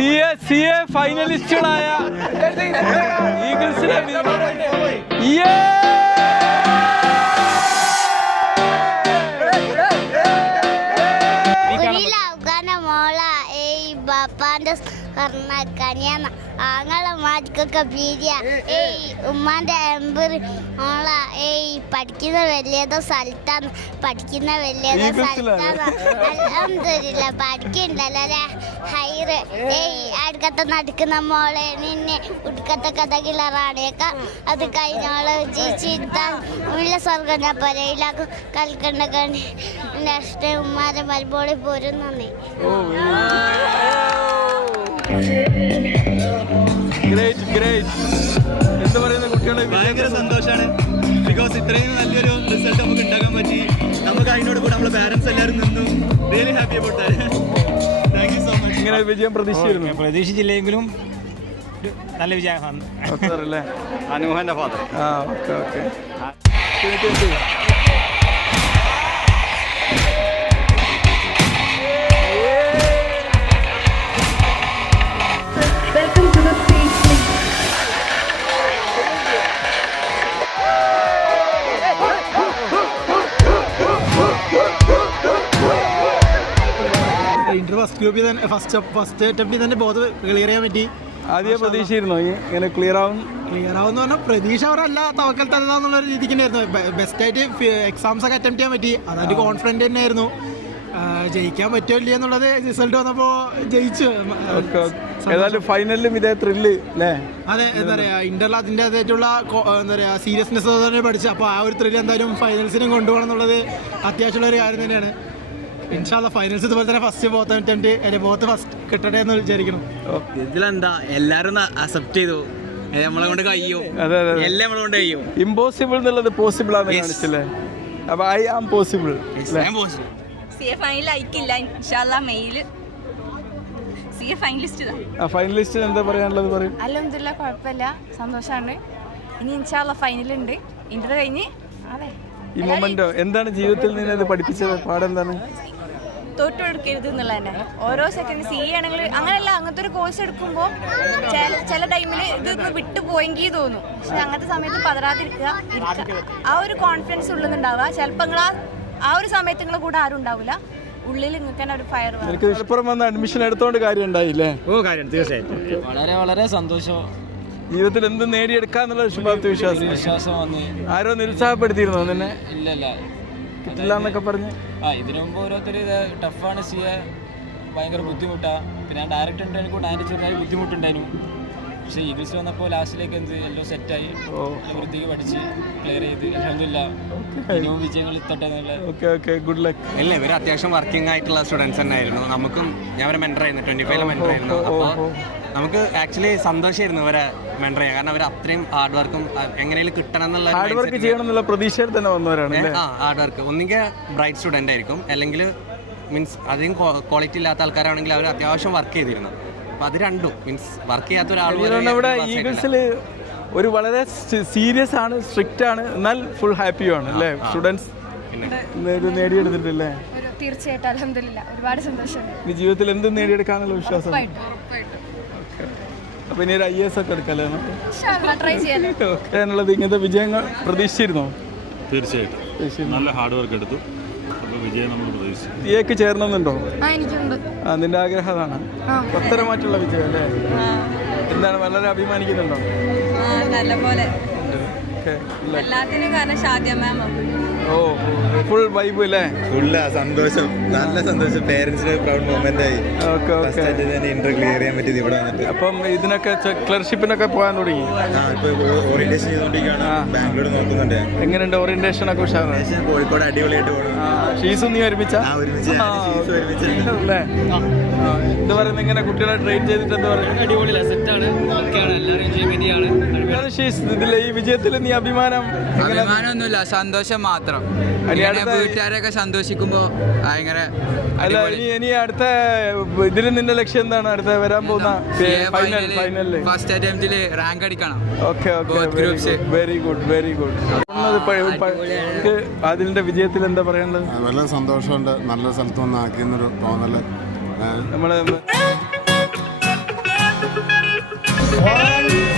CA ഫൈനലിസ്റ്റുകളായ ഈഗിൾസിനെ ബാപ്പാന്റെ കർണക്കനിയാന്ന ആങ്ങളെ മാറ്റിക്കൊക്കെ പീരിയ ഉമ്മാന്റെ എമ്പർ ഓള പഠിക്കുന്ന വലിയതോ സ്ഥലത്താന്ന് പഠിക്കുന്ന വലിയതോ സ്ഥലത്താന്ന് അൽഹംദുലില്ലാ പഠിക്കണ്ടല്ലോ അല്ലേ ഹൈറ് അടുക്കത്തെ നടക്കുന്ന മോളെ നിന്നെ ഉടുക്കത്തെ കഥകിലറാണിയൊക്കെ അത് കഴിഞ്ഞോള് ജീവിച്ചിരുത്താൻ ഉള്ള സ്വർഗം ഞാൻ പരയിലാക്കും കളിക്കണ്ട കണ്ടി നെക്സ്റ്റ് ഉമ്മാരെ മരുമ്പോളി പോരും നന്ദി. എന്താ പറയുന്ന കുട്ടികളെ ഭയങ്കര സന്തോഷമാണ്. ബിക്കോസ് ഇത്രയും നല്ലൊരു റിസൾട്ട് നമുക്ക് ഉണ്ടാക്കാൻ പറ്റി. നമുക്ക് അതിനോട് കൂടെ നമ്മളെ പാരൻസ് എല്ലാവരും നിന്നു. Really happy about that. Thank you so much. ഇങ്ങനെ വിജയം പ്രതീക്ഷിച്ചില്ലെങ്കിലും നല്ല വിജയം. അനുഹന്റെ ഫാദർ. ഓക്കെ ഫസ്റ്റ് ഗ്രൂപ്പിൽ തന്നെ ഫസ്റ്റ് അറ്റംപ്റ്റിൽ തന്നെ ബോധം ക്ലിയർ ചെയ്യാൻ പറ്റി. ആദ്യം പ്രതീക്ഷയായിരുന്നു ഇങ്ങനെ ക്ലിയർ ആവുമെന്ന് പറഞ്ഞാൽ പ്രതീക്ഷ അവരല്ല തവക്കൽ തന്നെന്നുള്ള രീതിക്ക് തന്നെയായിരുന്നു. ബെസ്റ്റായിട്ട് എക്സാംസ് ഒക്കെ അറ്റംപ്റ്റ് ചെയ്യാൻ പറ്റി. അതായത് കോൺഫിഡൻറ്റ് തന്നെയായിരുന്നു. ജയിക്കാൻ പറ്റുമോ ഇല്ല എന്നുള്ളത് റിസൾട്ട് വന്നപ്പോൾ ജയിച്ചു. ഏതായാലും ഫൈനലിലും ഇതേ ത്രില്ല് അല്ലേ? അതെ, എന്താ പറയുക, ഇന്ററിൽ അതിൻ്റെ അതായിട്ടുള്ള എന്താ പറയുക സീരിയസ്നെസ് തന്നെ പഠിച്ചു. അപ്പോൾ ആ ഒരു ത്രില്ല് എന്തായാലും ഫൈനൽസിനും കൊണ്ടുപോകണം എന്നുള്ളത് അത്യാവശ്യമുള്ള ഒരു കാര്യം തന്നെയാണ്. ഇൻഷാല്ലാ ഫൈനൽസ് ഇതുപോലെ തന്നെ ഫസ്റ്റ് ഫസ്റ്റ് കിട്ടട്ടെ എന്ന് വിചാരിക്കണം. ഇതിലെന്താ എല്ലാരും അക്സെപ്റ്റ് ചെയ്തു. നമ്മളെ കൊണ്ട് കഴിയും. എല്ലാം നമ്മളെ കൊണ്ട് കഴിയും. ഇമ്പോസിബിൾ എന്നുള്ളത് പോസിബിൾ ആണ് കാണിച്ചല്ലേ? അപ്പൊ ഐ ആം പോസിബിൾ. ഫൈനലിസ്റ്റ് എന്താ പറയാനുള്ളത് പറയും? അൽഹംദുലില്ലാ കുഴപ്പമില്ല, സന്തോഷമാണ്. ഇനി ഇൻഷാല്ലാ ഫൈനലുണ്ട്. ഇന്റർ കഴിഞ്ഞ് അതെ ഈ മൊമെന്റോ എന്താണ് ജീവിതത്തിൽ നിന്ന് ഇത് പഠിപ്പിച്ചത്? പാടെന്താണ്? തോറ്റെടുക്കരുത് എന്നുള്ളത് തന്നെ. ഓരോ സെക്കൻഡ് ആണെങ്കിൽ അങ്ങനെയല്ല, അങ്ങനത്തെ ഒരു കോഴ്സ് എടുക്കുമ്പോൾ ചില ടൈമിൽ ഇതൊന്ന് വിട്ടു പോയെങ്കിൽ തോന്നും. പക്ഷെ അങ്ങനത്തെ സമയത്ത് പതറാതിരിക്കുക. ആ ഒരു കോൺഫിഡൻസ് ഉള്ളിലുണ്ടാവുക. ചിലപ്പോൾ നിങ്ങൾ ആ ഒരു സമയത്ത് നിങ്ങളെ കൂടെ ആരും ഉണ്ടാവില്ല. ഉള്ളിൽ നിങ്ങൾക്ക് തന്നെ ഒരു ഫയർ വന്ന് അഡ്മിഷൻ എടുത്തോണ്ട് കാര്യം ഉണ്ടായില്ലേ? തീർച്ചയായിട്ടും വളരെ വളരെ സന്തോഷം. ജീവിതത്തിൽ എന്ത് നേടിയെടുക്കാന്നുള്ള ശുഭാപ്തി വിശ്വാസം വന്നു. ആരോ നിരുത്സാഹപ്പെടുത്തിയിരുന്നോ നിന്നെ? ഇല്ലല്ല, കിട്ടില്ല എന്നൊക്കെ പറഞ്ഞ് ഇതിനു മുമ്പ് ഓരോരുത്തർ ഇത് ടഫാണ് ചെയ്യാൻ, ഭയങ്കര ബുദ്ധിമുട്ടാണ്. പിന്നെ ഡയറക്റ്റ് ഉണ്ടായിരുന്നു, അതിൻ്റെ ചെറിയ ബുദ്ധിമുട്ടുണ്ടായിരുന്നു. പക്ഷേ ഈഗിൾസ് വന്നപ്പോൾ ലാസ്റ്റിലേക്ക് എല്ലാം സെറ്റായി, വൃത്തിക്ക് പഠിച്ച് ക്ലിയർ ചെയ്ത് അൽഹംദുലില്ലാ ഇനിയും വിജയങ്ങൾ എത്തട്ടെ എന്നുള്ള. Okay good luck. ഇല്ല, ഇവർ അത്യാവശ്യം വർക്കിംഗ് ആയിട്ടുള്ള സ്റ്റുഡൻസ് തന്നെ ആയിരുന്നു. നമുക്കും ഞാൻ ഒരു മെൻറ്റർ ആയിരുന്നു, 25 മെൻറ്റർ ആയിരുന്നു. അപ്പോൾ നമുക്ക് ആക്ച്വലി സന്തോഷമായിരുന്നു ഇവരെ മെൻറ്റർ ചെയ്യാൻ. കാരണം അവർ അത്രയും ഹാർഡ് വർക്കും എങ്ങനെയും കിട്ടണം എന്നുള്ള ഹാർഡ് വർക്ക് ചെയ്യണം എന്നുള്ള പ്രതീക്ഷയിൽ തന്നെ വന്നവരാണ്. ഹാർഡ് വർക്ക് ഒന്നുകിൽ ബ്രൈറ്റ് സ്റ്റുഡൻ്റ് ആയിരിക്കും, അല്ലെങ്കിൽ മീൻസ് അധികം ക്വാളിറ്റി ഇല്ലാത്ത ആൾക്കാരാണെങ്കിൽ അവർ അത്യാവശ്യം വർക്ക് ചെയ്തിരുന്നു. അപ്പോൾ അത് രണ്ടും മീൻസ് വർക്ക് ചെയ്യാത്ത ഒരാൾ. ഇവിടെ ഈഗിൾസിൽ ഒരു വളരെ സീരിയസ് ആണ്, സ്ട്രിക്റ്റ് ആണ്, എന്നാൽ ഫുൾ ഹാപ്പിയാണ് അല്ലേ സ്റ്റുഡൻസ് നേടിയെടുത്തിട്ടില്ലേ? തീർച്ചയായിട്ടും അൽഹംദുലില്ലാ ഒരുപാട് സന്തോഷമുണ്ട്. ഇനി ജീവിതത്തിൽ എന്തും നേടിയെടുക്കാനുള്ള വിശ്വാസം. അപ്പൊ ഇനി ഒരു IAS ഒക്കെ എടുക്കാല്ലേ? എന്നുള്ളത് ഇങ്ങനത്തെ വിജയങ്ങൾ പ്രതീക്ഷിച്ചിരുന്നോ? തീർച്ചയായിട്ടും നല്ല ഹാർഡ് വർക്ക് എടുത്തു. വിജയം നമ്മൾ പ്രതീക്ഷിച്ചു. സിഎക്ക് ചേരണമെന്നുണ്ടോ? എനിക്കുണ്ട്. നിന്റെ ആഗ്രഹം അതാണ്, ഉത്തരമായിട്ടുള്ള വിജയം അല്ലേ? എന്താണ്, വളരെ അഭിമാനിക്കുന്നുണ്ടോ? നല്ലപോലെ എല്ലാത്തിനും കാരണം ഷാദിയ മാം. ഫുൾ വൈബ് അല്ലേ? ഫുള്ള് സന്തോഷം, നല്ല സന്തോഷം. പേരൻസിന് പ്രൗഡ് മൊമെന്റ് ആയി. ഇന്റർ ക്ലിയർ ചെയ്യാൻ പറ്റിയത് ഇവിടെ വന്നിട്ട്. അപ്പം ഇതിനൊക്കെ ക്ലർഷിപ്പിനൊക്കെ പോകാൻ തുടങ്ങി. ഓറിയന്റേഷൻ ചെയ്തോണ്ടിരിക്കുകയാണ്. ബാംഗ്ലൂർ നോക്കുന്നുണ്ട്. എങ്ങനെയുണ്ട് ഓറിയന്റേഷൻ ഒക്കെ? ഉഷാറാണ്. കോഴിക്കോട് അടിപൊളിയായിട്ട് പോകുന്നു. ഷീസും നീ ഒരുമിച്ചാ? എന്താ പറയുന്നത്, ഇങ്ങനെ കുട്ടികളെ ട്രെയിൻ ചെയ്തിട്ട് എന്താ പറയുക? അടിപൊളി സെറ്റാണ്, ഓക്കെയാണ്, എല്ലാവരും എൻജോയ്മെന്റ് ചെയ്യാണ്. ഷീസ്, ഇതിലെ ഈ വിജയത്തിൽ നീ അഭിമാനമൊന്നുമില്ല, സന്തോഷം മാത്രം. വീട്ടുകാരൊക്കെ സന്തോഷിക്കുമ്പോ ഭയങ്കര. അല്ല, ഇനി അടുത്ത ഇതിൽ നിന്റെ ലക്ഷ്യം എന്താണ്? അടുത്ത വരാൻ പോകുന്ന ഫൈനലിൽ ഫസ്റ്റ് അറ്റംപ്റ്റില് റാങ്ക് അടിക്കണം. Okay very good. അതിന്റെ വിജയത്തിൽ എന്താ പറയേണ്ടത്? വളരെ സന്തോഷമുണ്ട്. നല്ല സ്ഥലത്ത് വന്ന് ആക്കിയെന്നൊരു തോന്നല്. നമ്മള് One,